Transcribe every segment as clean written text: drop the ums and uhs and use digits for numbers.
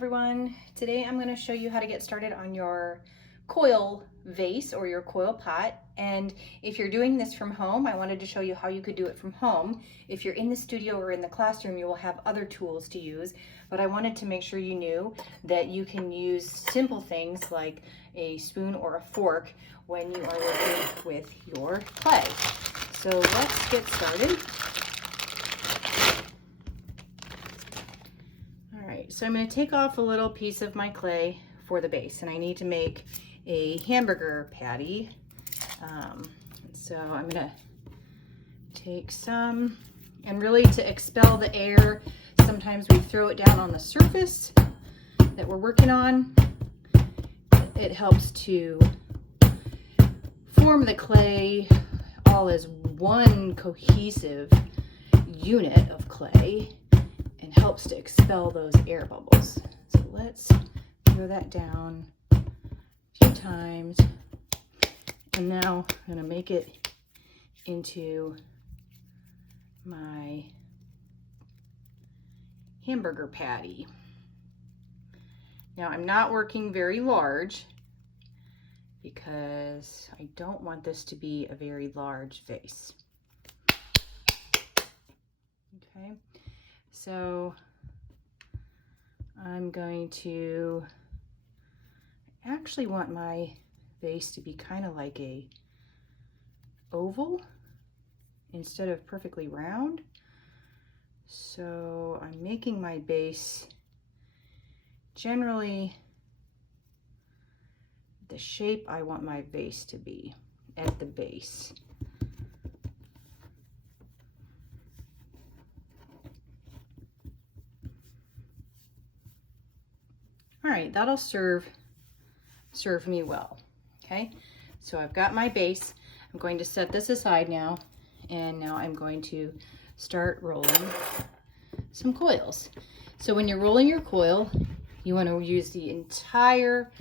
everyone. Today I'm going to show you how to get started on your coil vase or your coil pot. And if you're doing this from home, I wanted to show you how you could do it from home. If you're in the studio or in the classroom, you will have other tools to use, but I wanted to make sure you knew that you can use simple things like a spoon or a fork when you are working with your clay. So let's get started. So I'm going to take off a little piece of my clay for the base, and I need to make a hamburger patty. So I'm going to take some, and really to expel the air, sometimes we throw it down on the surface that we're working on. It helps to form the clay all as one cohesive unit of clay, and helps to expel those air bubbles. So let's throw that down a few times. And now I'm going to make it into my hamburger patty. Now I'm not working very large because I don't want this to be a very large vase. Okay. So I'm going to actually want my vase to be kind of like a oval instead of perfectly round. So I'm making my base generally the shape I want my vase to be at the base. All right, that'll serve me well. Okay, so I've got my base. I'm going to set this aside now, and now I'm going to start rolling some coils. So when you're rolling your coil, you want to use the entire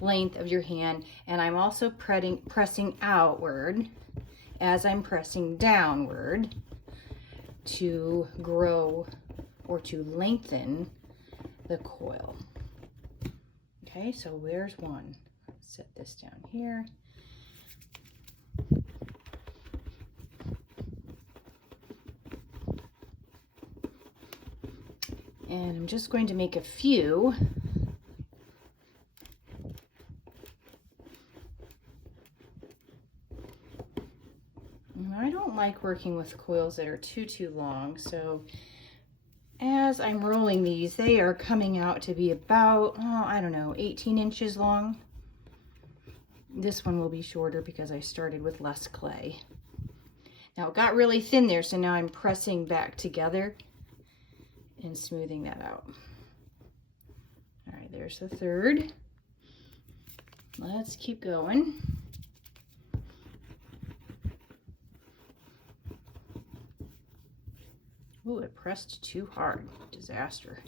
length of your hand, and I'm also pressing outward as I'm pressing downward to grow or to lengthen the coil. Okay, so there's one. Set this down here. And I'm just going to make a few. And I don't like working with coils that are too long, so as I'm rolling these, they are coming out to be about, I don't know, 18 inches long. This one will be shorter because I started with less clay. Now it got really thin there, so now I'm pressing back together and smoothing that out. All right, there's the third. Let's keep going. Ooh, it pressed too hard. Disaster.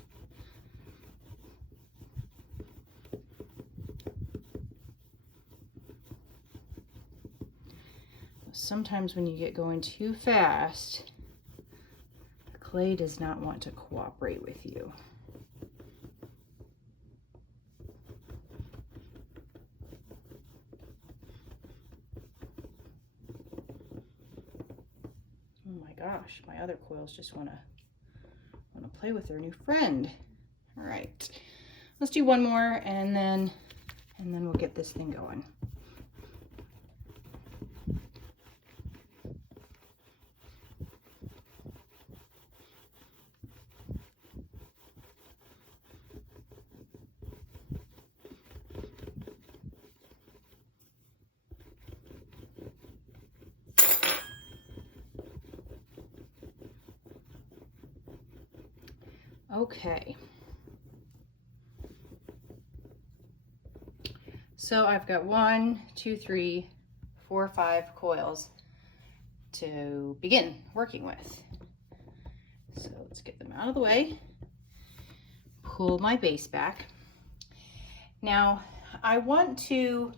Sometimes when you get going too fast, the clay does not want to cooperate with you. Oh my gosh, my other coils just want to play with their new friend. All right, let's do one more, and then we'll get this thing going. Okay, so I've got 1, 2, 3, 4, 5 coils to begin working with. So let's get them out of the way, pull my base back. Now I want to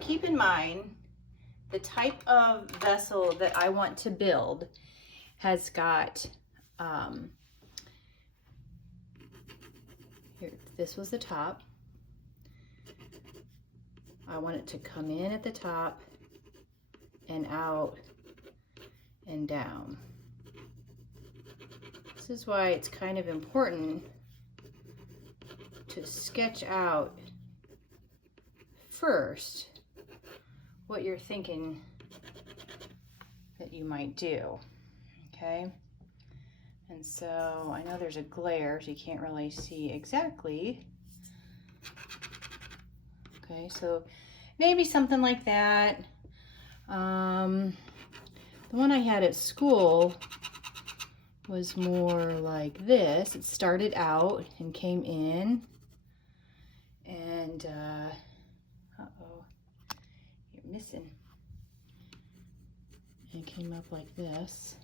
keep in mind the type of vessel that I want to build has got this was the top. I want it to come in at the top and out and down. This is why it's kind of important to sketch out first what you're thinking that you might do, okay? And so I know there's a glare, so you can't really see exactly. Okay, so maybe something like that. The one I had at school was more like this. It started out and came in, and uh-oh, you're missing. It came up like this.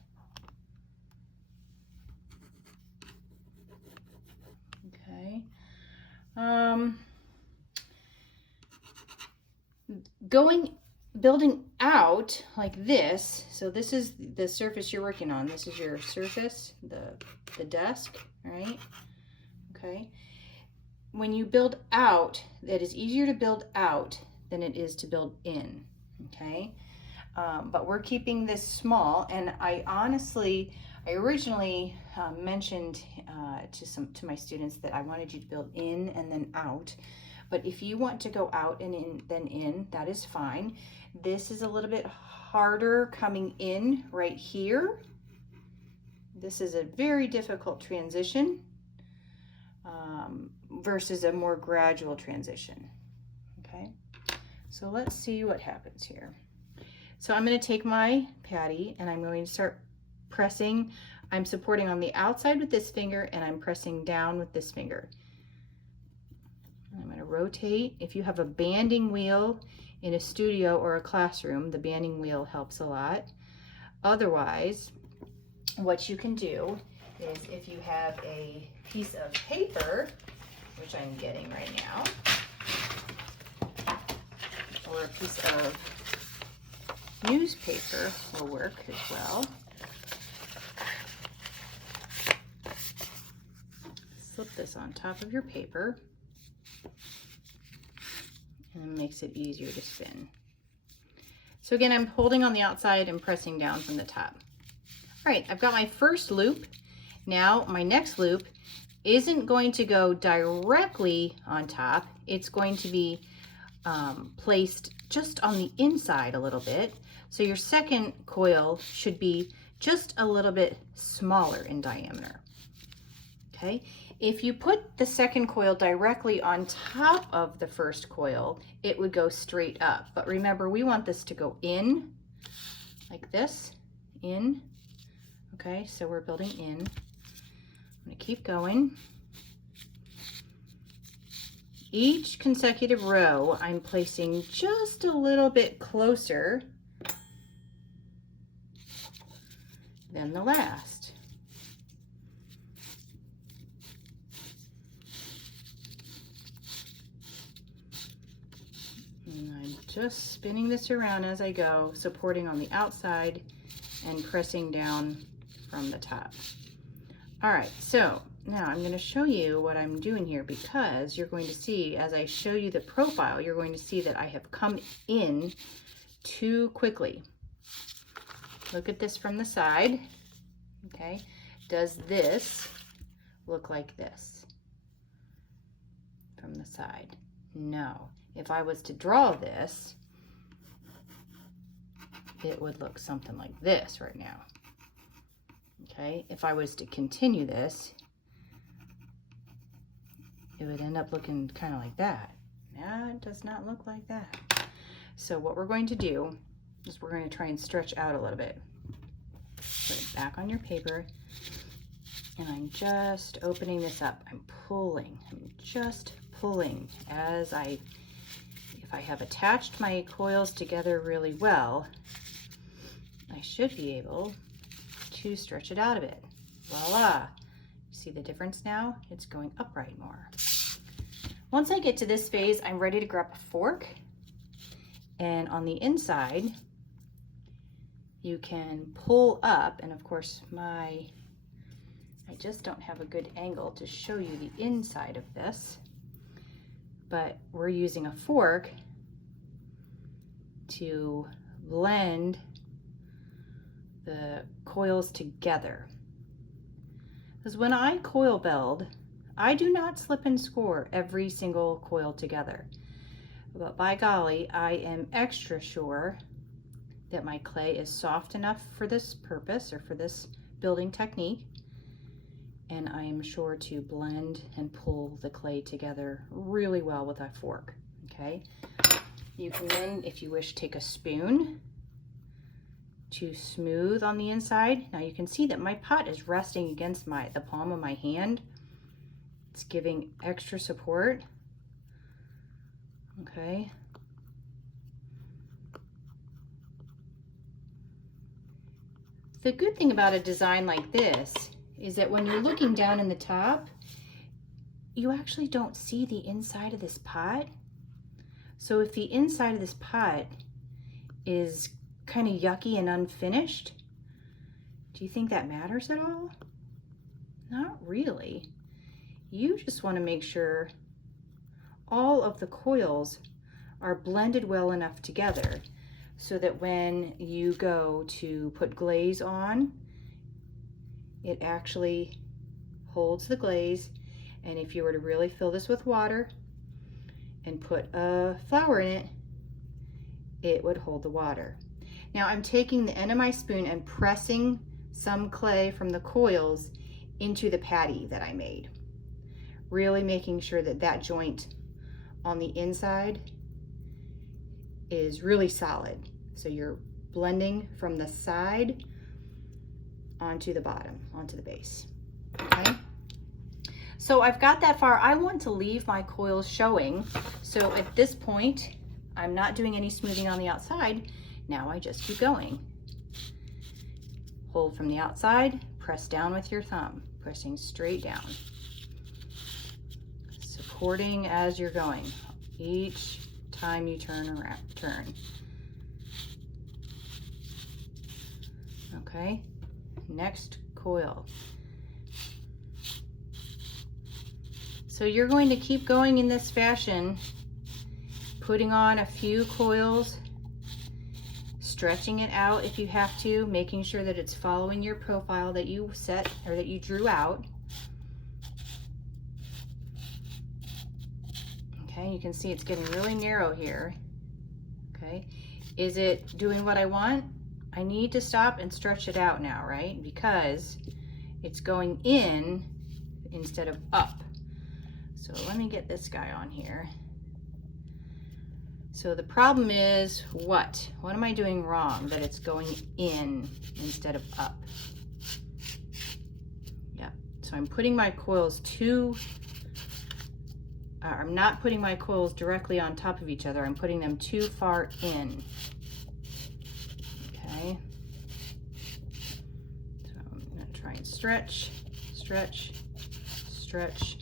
Okay. Building out like this, so this is the surface you're working on. This is your surface, the desk, right? Okay. When you build out, it is easier to build out than it is to build in, okay? But we're keeping this small, and I originally mentioned to my students that I wanted you to build in and then out. But if you want to go out and in, then in, that is fine. This is a little bit harder coming in right here. This is a very difficult transition versus a more gradual transition. Okay, so let's see what happens here. So I'm going to take my patty and I'm going to start pressing. I'm supporting on the outside with this finger and I'm pressing down with this finger. I'm going to rotate. If you have a banding wheel in a studio or a classroom, the banding wheel helps a lot. Otherwise, what you can do is if you have a piece of paper, which I'm getting right now, or a piece of newspaper will work as well. Slip this on top of your paper, and it makes it easier to spin. So again, I'm holding on the outside and pressing down from the top. All right, I've got my first loop. Now my next loop isn't going to go directly on top. It's going to be placed just on the inside a little bit. So your second coil should be just a little bit smaller in diameter. Okay, if you put the second coil directly on top of the first coil, it would go straight up. But remember, we want this to go in like this, in. Okay, so we're building in. I'm going to keep going. Each consecutive row, I'm placing just a little bit closer than the last. And I'm just spinning this around as I go, supporting on the outside and pressing down from the top. All right, so now I'm going to show you what I'm doing here, because you're going to see, as I show you the profile, you're going to see that I have come in too quickly. Look at this from the side, okay? Does this look like this from the side? No. If I was to draw this, it would look something like this right now. Okay, if I was to continue this, it would end up looking kind of like that. Now it does not look like that. So what we're going to do is we're going to try and stretch out a little bit. Put it back on your paper, and I'm just opening this up. I'm just pulling as if I have attached my coils together really well, I should be able to stretch it out a bit. Voila! See the difference now? It's going upright more. Once I get to this phase, I'm ready to grab a fork, and on the inside you can pull up, and of course I I just don't have a good angle to show you the inside of this, but we're using a fork to blend the coils together. Because when I coil build, I do not slip and score every single coil together. But by golly, I am extra sure that my clay is soft enough for this purpose or for this building technique. And I am sure to blend and pull the clay together really well with a fork, okay? You can then, if you wish, take a spoon to smooth on the inside. Now you can see that my pot is resting against the palm of my hand. It's giving extra support, okay? The good thing about a design like this is that when you're looking down in the top, you actually don't see the inside of this pot. So if the inside of this pot is kind of yucky and unfinished, do you think that matters at all? Not really. You just want to make sure all of the coils are blended well enough together so that when you go to put glaze on, it actually holds the glaze. And if you were to really fill this with water and put a flower in it, it would hold the water. Now I'm taking the end of my spoon and pressing some clay from the coils into the patty that I made. Really making sure that that joint on the inside is really solid. So you're blending from the side onto the bottom, onto the base, okay? So I've got that far. I want to leave my coils showing. So at this point, I'm not doing any smoothing on the outside. Now I just keep going. Hold from the outside, press down with your thumb, pressing straight down. Supporting as you're going, each time you turn. Okay, next coil. So you're going to keep going in this fashion, putting on a few coils, stretching it out if you have to, making sure that it's following your profile that you set or that you drew out. Okay, you can see it's getting really narrow here. Okay, is it doing what I want? I need to stop and stretch it out now, right? Because it's going in instead of up. So let me get this guy on here. So the problem is what? What am I doing wrong that it's going in instead of up? Yeah, so I'm putting my coils I'm not putting my coils directly on top of each other. I'm putting them too far in. Okay. So I'm gonna try and stretch, stretch, stretch.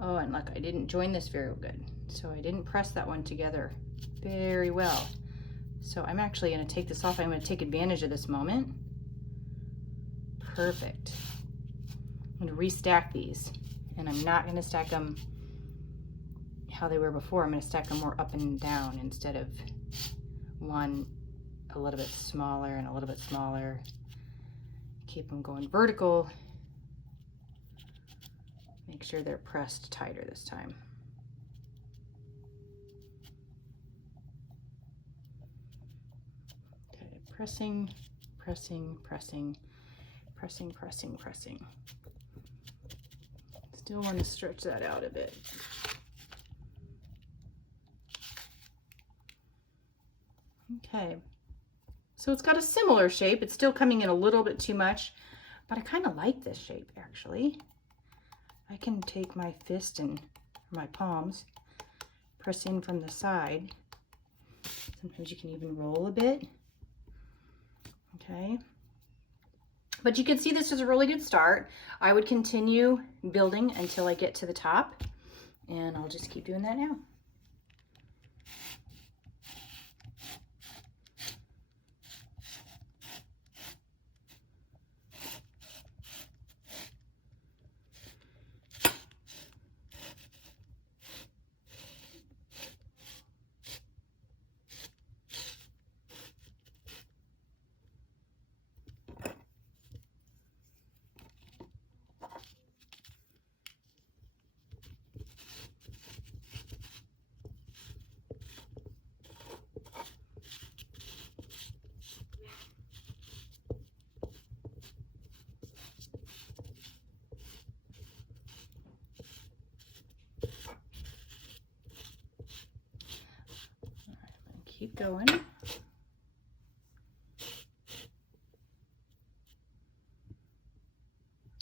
Oh, and look, I didn't join this very good. So I didn't press that one together very well. So I'm actually gonna take this off. I'm gonna take advantage of this moment. Perfect. I'm gonna restack these, and I'm not gonna stack them how they were before. I'm going to stack them more up and down instead of one a little bit smaller and a little bit smaller. Keep them going vertical. Make sure they're pressed tighter this time. Okay, pressing, pressing, pressing, pressing, pressing, pressing. Still want to stretch that out a bit. Okay, so it's got a similar shape. It's still coming in a little bit too much, but I kind of like this shape actually. I can take my fist and my palms, press in from the side. Sometimes you can even roll a bit. Okay, but you can see this is a really good start. I would continue building until I get to the top, and I'll just keep doing that now. going.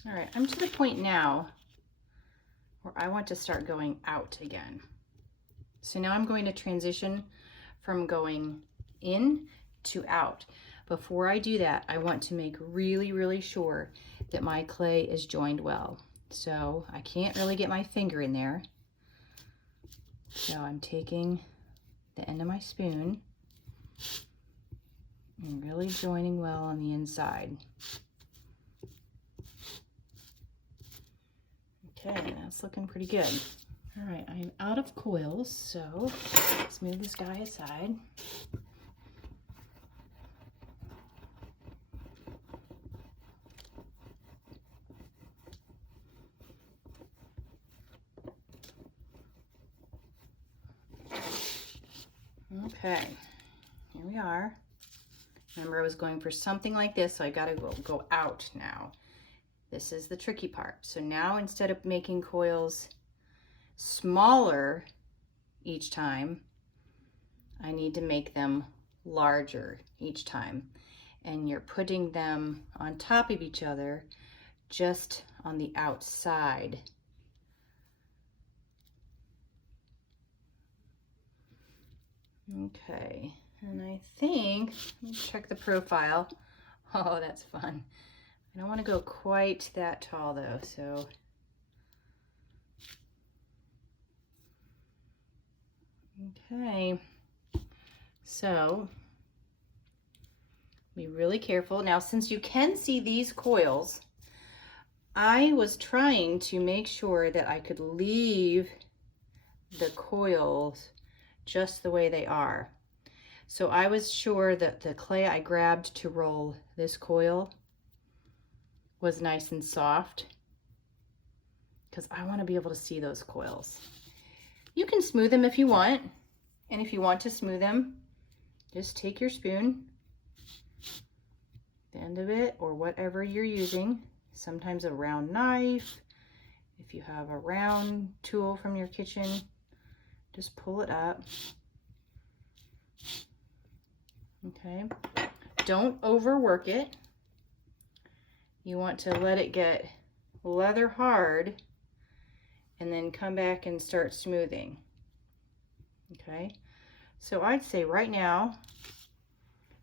All right, I'm to the point now where I want to start going out again. So now I'm going to transition from going in to out. Before I do that, I want to make really, really sure that my clay is joined well. So I can't really get my finger in there. So I'm taking the end of my spoon and really joining well on the inside. Okay, that's looking pretty good. All right, I'm out of coils, so let's move this guy aside. Okay, here we are. Remember, I was going for something like this, so I gotta go out now. This is the tricky part. So now instead of making coils smaller each time, I need to make them larger each time. And you're putting them on top of each other, just on the outside. Okay, and I think, let me check the profile. Oh, that's fun. I don't want to go quite that tall though, so. Okay, so be really careful. Now, since you can see these coils, I was trying to make sure that I could leave the coils just the way they are. So I was sure that the clay I grabbed to roll this coil was nice and soft, because I want to be able to see those coils. You can smooth them if you want, and if you want to smooth them, just take your spoon, the end of it, or whatever you're using, sometimes a round knife. If you have a round tool from your kitchen, just pull it up. Okay, don't overwork it. You want to let it get leather hard and then come back and start smoothing. Okay, so I'd say right now,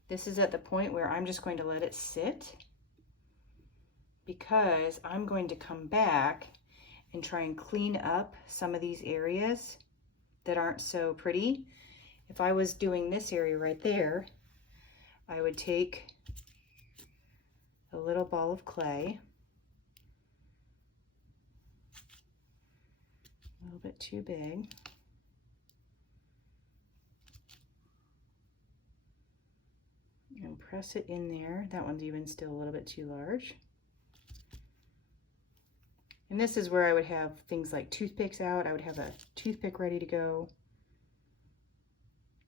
this is at the point where I'm just going to let it sit, because I'm going to come back and try and clean up some of these areas that aren't so pretty. If I was doing this area right there, I would take a little ball of clay, a little bit too big, and press it in there. That one's even still a little bit too large. And this is where I would have things like toothpicks out. I would have a toothpick ready to go.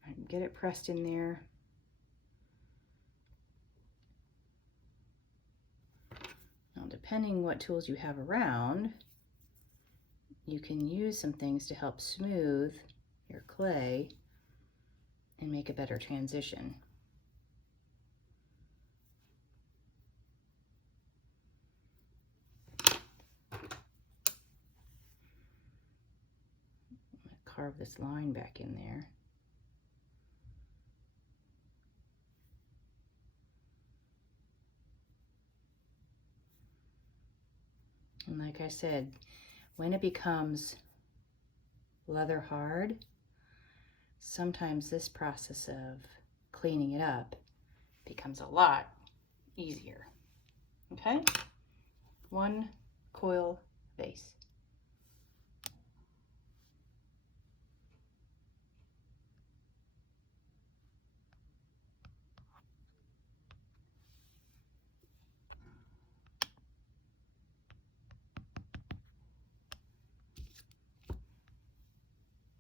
I can get it pressed in there. Now, depending what tools you have around, you can use some things to help smooth your clay and make a better transition. Carve this line back in there. And like I said, when it becomes leather hard, sometimes this process of cleaning it up becomes a lot easier. Okay? One coil vase.